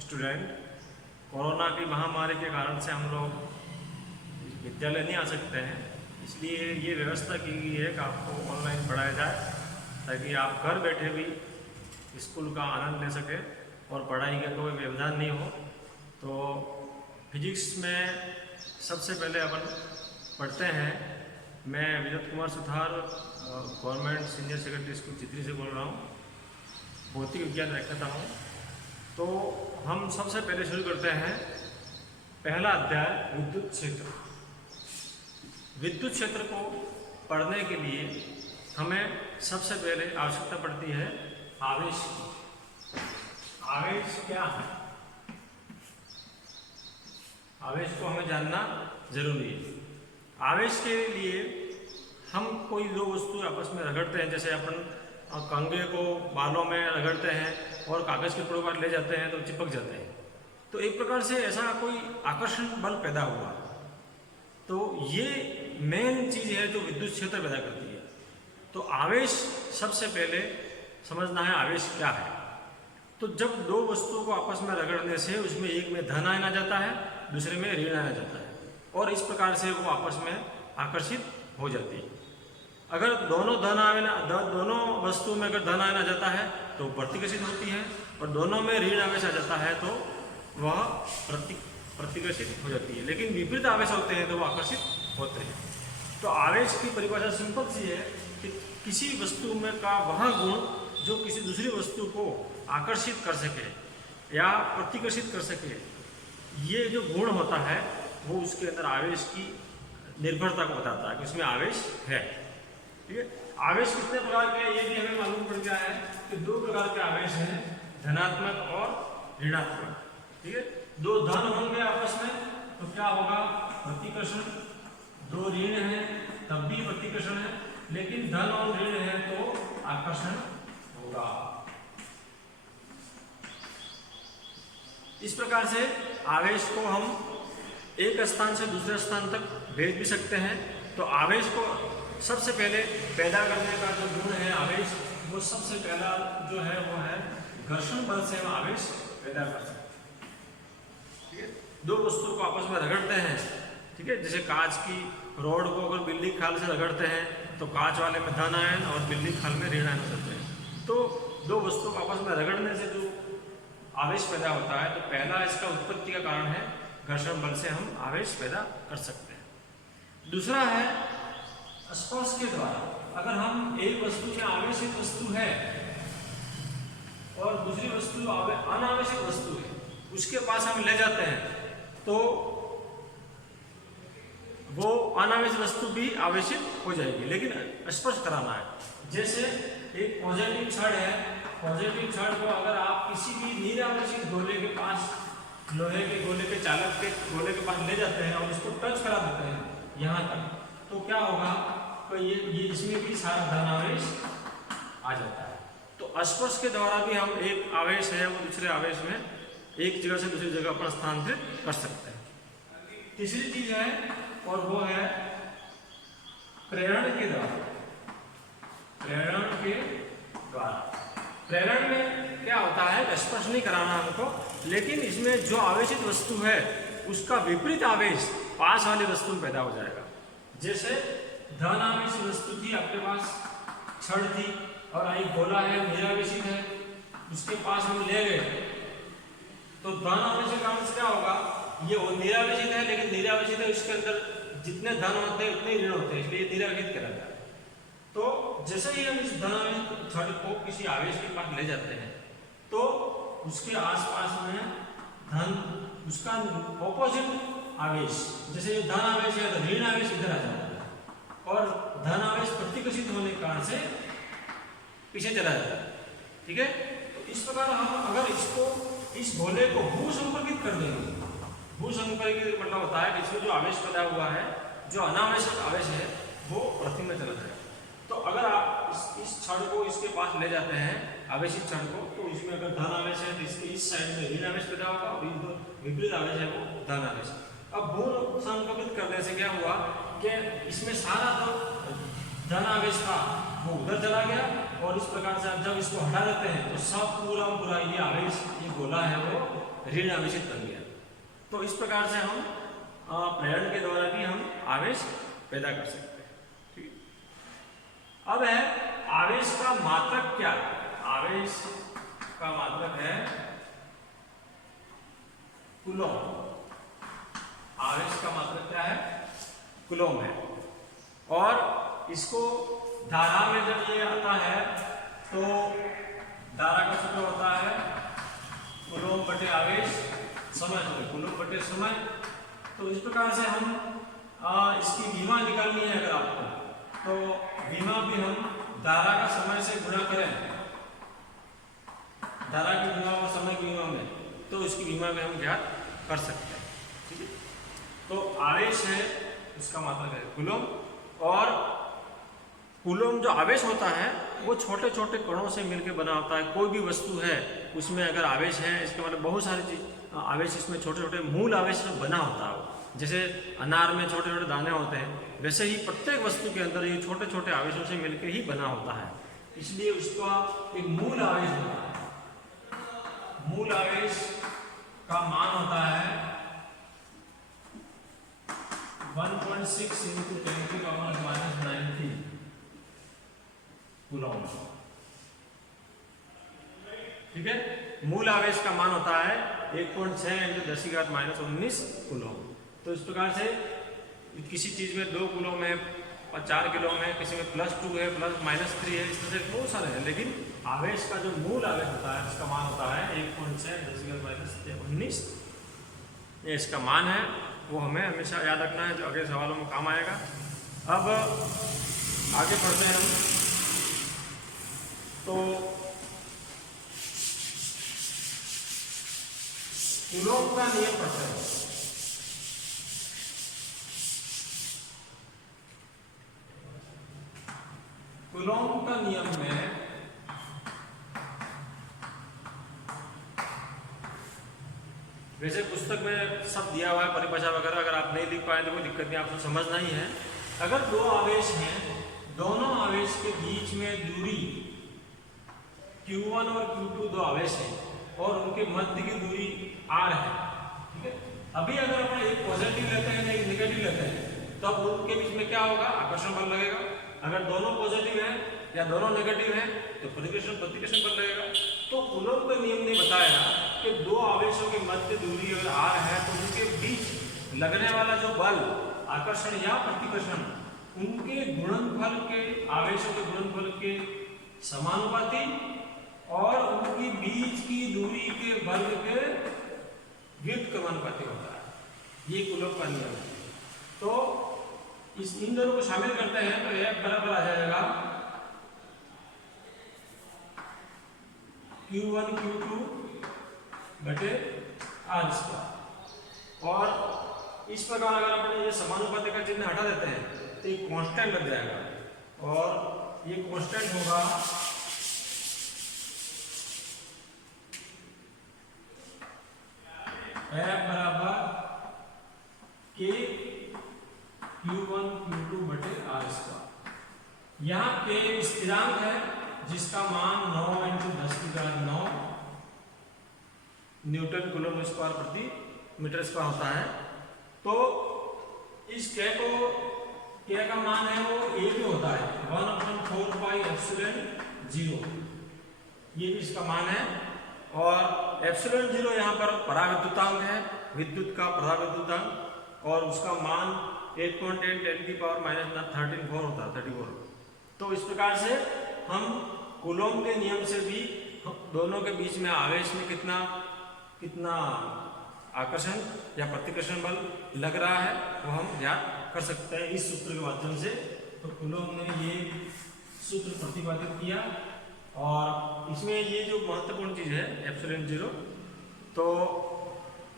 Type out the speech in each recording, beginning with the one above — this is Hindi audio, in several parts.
स्टूडेंट, कोरोना की महामारी के कारण से हम लोग विद्यालय नहीं आ सकते हैं, इसलिए ये व्यवस्था की गई है कि आपको ऑनलाइन पढ़ाया जाए ताकि आप घर बैठे भी स्कूल का आनंद ले सकें और पढ़ाई का कोई व्यवधान नहीं हो। तो फिजिक्स में सबसे पहले अपन पढ़ते हैं। मैं Vinod Kumar Suthar government senior secondary school Chitri से बोल रहा हूँ, भौतिक विज्ञान व्याख्याता हूँ। तो हम सबसे पहले शुरू करते हैं पहला अध्याय विद्युत क्षेत्र। विद्युत क्षेत्र को पढ़ने के लिए हमें सबसे पहले आवश्यकता पड़ती है आवेश की। आवेश क्या है? आवेश को हमें जानना जरूरी है। आवेश के लिए हम कोई दो वस्तु आपस में रगड़ते हैं, जैसे अपन कंघे को बालों में रगड़ते हैं और कागज के टुकड़ों पर ले जाते हैं तो चिपक जाते हैं। तो एक प्रकार से ऐसा कोई आकर्षण बल पैदा हुआ। तो ये मेन चीज है जो विद्युत क्षेत्र पैदा करती है। तो आवेश सबसे पहले समझना है आवेश क्या है। तो जब दो वस्तुओं को आपस में रगड़ने से उसमें एक में धन आयन आ जाता है, दूसरे में ऋण आयन आ जाता है, और इस प्रकार से वो आपस में आकर्षित हो जाती है। अगर दोनों वस्तुओं में अगर धन आयन आ जाता है तो प्रतिकर्षित होती है, और दोनों में ऋण आवेश आ जाता है तो वह प्रतिकर्षित हो जाती है। लेकिन विपरीत आवेश होते हैं तो वह आकर्षित होते हैं। तो आवेश की परिभाषा सिंपल सी है कि किसी वस्तु में का वह गुण जो किसी दूसरी वस्तु को आकर्षित कर सके या प्रतिकर्षित कर सके, ये जो गुण होता है वो उसके अंदर आवेश की निर्भरता को बताता है कि उसमें आवेश है। ठीक है। आवेश कितने प्रकार के हैं ये भी हमें मालूम पड़ गया है कि दो प्रकार के आवेश हैं, धनात्मक और ऋणात्मक। ठीक है। दो धन होंगे आपस में तो क्या होगा? प्रतिकर्षण। दो ऋण है तब भी प्रतिकर्षण है, लेकिन धन और ऋण है तो आकर्षण होगा। इस प्रकार से आवेश को हम एक स्थान से दूसरे स्थान तक भेज भी सकते हैं। तो आवेश को सबसे पहले पैदा करने का जो गुण है आवेश, वो सबसे पहला जो है वो है घर्षण बल से हम आवेश पैदा कर सकते हैं। ठीक है। दो वस्तुओं को आपस में रगड़ते हैं, ठीक है, जैसे कांच की रोड को अगर बिल्ली खाल से रगड़ते हैं तो कांच वाले में धन आयन और बिल्ली खाल में ऋण आयन हो जाते हैं। तो दो वस्तुओं को आपस में रगड़ने से जो आवेश पैदा होता है, तो पहला इसका उत्पत्ति का कारण है घर्षण बल से हम आवेश पैदा कर सकते हैं। दूसरा है स्पर्श के द्वारा। अगर हम एक वस्तु में आवेशित वस्तु है और दूसरी वस्तु अनावेशित वस्तु है, उसके पास हम ले जाते हैं तो वो अनावेशित वस्तु भी आवेशित हो जाएगी, लेकिन स्पर्श कराना है। जैसे एक पॉजिटिव छड़ है, पॉजिटिव छड़ को अगर आप किसी भी निरावेशित गोले के पास, लोहे के गोले के चालक के गोले के पास ले जाते हैं और इसको टच करा देते हैं यहाँ तक, तो क्या होगा? तो ये इसमें भी सारा धन आवेश आ जाता है। तो स्पर्श के द्वारा भी हम एक आवेश है वो दूसरे आवेश में एक जगह से दूसरी जगह पर स्थानांतरित कर सकते हैं। तीसरी चीज है और वो है प्रेरण के द्वारा। प्रेरण के द्वारा, प्रेरण में क्या होता है? स्पर्श नहीं कराना हमको, लेकिन इसमें जो आवेशित वस्तु है उसका विपरीत आवेश पास वाली वस्तु में पैदा हो जाएगा। जैसे धन आवेशित वस्तु थी, आपके पास छड़ थी और एक गोला है निरावेशित है, उसके पास हम ले गए तो धन आवेश के कारण से क्या होगा? ये वो निरावेशित है, लेकिन निरावेशित है उसके अंदर जितने धन होते हैं उतने ऋण होते हैं, इसलिए निरावेशित कहलाता है। तो जैसे ही हम इस धन आवेश छड़ को किसी आवेश के पास ले जाते हैं तो उसके आसपास में धन, उसका ऑपोजिट आवेश, जैसे ये धन आवेश है तो ऋण आवेश इधर आ जाता है और धन आवेश प्रतिकर्षित होने के कारण से पीछे चला जाता है। ठीक है। तो इस प्रकार हम अगर इसको, इस गोले को भू संपर्कित कर देंगे, भू संपर्कित मतलब होता है कि इसमें जो आवेश पैदा हुआ है, जो अनावश्यक आवेश है वो पृथ्वी में चला जाएगा। तो अगर आप इस छड़ को इसके पास ले जाते हैं, आवेशित छड़ को, तो इसमें अगर धन आवेश है तो इसके इस साइड में ऋण आवेश पैदा होगा और विपरीत आवेश है वो धन आवेश। अब भू संपर्कित करने से क्या हुआ कि इसमें सारा जो धन आवेश था वो उधर चला गया और इस प्रकार से आप जब इसको हटा देते हैं तो सब पूरा ये आवेश, ये गोला है वो ऋण आवेशित बन गया। तो इस प्रकार से हम प्रेरण के द्वारा भी हम आवेश पैदा कर सकते हैं। ठीक है, अब है आवेश का मात्रक क्या है? आवेश का मात्रक है कूलॉम। आवेश का मात्रक क्या है? कूलॉम है। और इसको धारा में जब ये आता है तो धारा का सूत्र होता है कूलॉम बटे आवेश समय, कूलॉम बटे समय। तो इस प्रकार से हम इसकी विमा निकालनी है अगर आपको, तो विमा भी हम धारा का समय से गुणा करें, धारा की विमा और समय की विमा में, तो इसकी विमा में हम ज्ञात कर सकते हैं। ठीक है, तो आवेश है, इसका मतलब है कूलॉम। और कूलॉम जो आवेश होता है वो छोटे छोटे कणों से मिलकर बना होता है। कोई भी वस्तु है उसमें अगर आवेश है, इसके मतलब बहुत सारी चीज आवेश इसमें छोटे छोटे मूल आवेश में बना होता है। जैसे अनार में छोटे छोटे दाने होते हैं, वैसे ही प्रत्येक वस्तु के अंदर ये छोटे छोटे आवेशों से मिलकर ही बना होता है, इसलिए उसका एक मूल आवेश होता है। मूल आवेश का मान होता है 1.6 × 10⁻⁻90 कूलॉम। ठीक है, मूल आवेश का मान होता है 1.6 × 10⁻⁻19 कूलॉम। तो इस प्रकार से किसी चीज में 2 कूलॉम है और 4 कूलॉम है, किसी में +2 है, +-3 है, इस तरह से बहुत सारे हैं। लेकिन आवेश का जो मूल आवेश होता है इसका मान होता है 1.6 × 10⁻⁻19। ये इसका मान है, वो हमें हमेशा याद रखना है, जो अगले सवालों में काम आएगा। अब आगे बढ़ते हैं हम। तो कूलॉम का नियम पढ़ते हैं। कूलॉम का नियम में वैसे पुस्तक में सब दिया हुआ है, परिभाषा वगैरह, अगर आप नहीं लिख पाए तो कोई दिक्कत नहीं, आपको समझना ही है। अगर 2 आवेश हैं, दोनों आवेश के बीच में दूरी Q1 और Q2 2 आवेश हैं और उनके मध्य की दूरी R है। ठीक है, अभी अगर अपन एक पॉजिटिव लेते हैं एक नेगेटिव लेते हैं, तो अब उनके बीच में क्या होगा? आकर्षण बल लगेगा। अगर दोनों पॉजिटिव हैं या दोनों नेगेटिव हैं तो प्रतिकर्षण बल लगेगा। तो कूलॉम का नियम ने बताया कि 2 आवेशों के मध्य दूरी अगर R है तो उनके बीच लगने वाला जो बल, आकर्षण या प्रतिकर्षण, उनके गुणनफल के, आवेशों के गुणनफल के समानुपाती और उनकी बीच की दूरी के वर्ग के व्युत्क्रमानुपाती होता है। ये कूलॉम का नियम है। तो इन दोनों को शामिल करते हैं तो F बराबर आ जाएगा Q1 Q2 बटे R²। और इस प्रकार अगर अपन ये समानुपाती का चिन्ह हटा देते हैं तो ये कांस्टेंट लग जाएगा और ये कांस्टेंट होगा F बराबर K Q1 Q2 बटे R²। यहाँ K स्थिरांक है जिसका मान 9 × 10⁹ न्यूटन कूलॉम स्क्वायर प्रति मीटर स्क्वायर होता है। तो इस K का मान है वो A भी होता है 1/4πε0, ये भी इसका मान है। और ε0 यहाँ पर पराविद्युतांक है, विद्युत का पराविद्युतांक, और उसका मान 8.8 10⁻⁻13 होता है 34। तो इस प्रकार से हम कूलॉम के नियम से भी दोनों के बीच में आवेश में कितना आकर्षण या प्रतिकर्षण बल लग रहा है वो हम ज्ञात कर सकते हैं इस सूत्र के माध्यम से। तो कूलॉम ने ये सूत्र प्रतिपादित किया और इसमें ये जो महत्वपूर्ण चीज है ε0। तो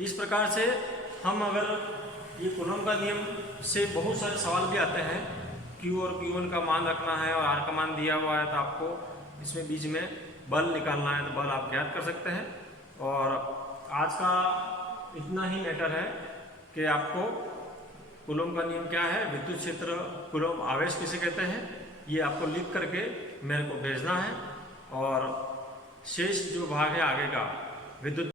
इस प्रकार से हम अगर ये कूलॉम का नियम से बहुत सारे सवाल भी आते हैं, Q और Q1 का मान रखना है और R का मान दिया हुआ है तो आपको इसमें बीच में बल निकालना है तो बल आप ज्ञात कर सकते हैं। और आज का इतना ही मैटर है कि आपको कूलॉम का नियम क्या है, विद्युत क्षेत्र कूलॉम आवेश किसे कहते हैं, ये आपको लिख करके मेरे को भेजना है। और शेष जो भाग है आगे का विद्युत